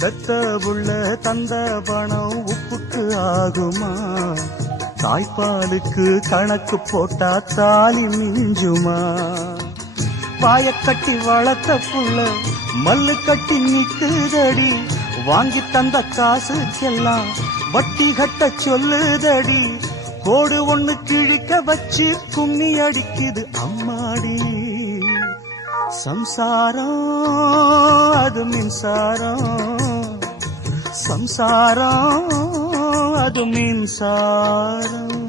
பெத்த புள்ள தந்த பணம் உப்புக்கு ஆகுமா? தாய்ப்பாலுக்கு கணக்கு போட்டா தாலி மிஞ்சுமா? பாயக்கட்டி வளர்த்த புள்ள மல்லு கட்டி நிக்குதடி, வாங்கி தந்த காசுக்கெல்லாம் வட்டி கட்ட சொல்லுதடி. கோடு ஒண்ணு கிழிக்க வச்சு கும்மி அடிக்குது அம்மாடி. சம்சாரம் அது மின்சாரம், சம்சாரம் அது மின்சாரம்.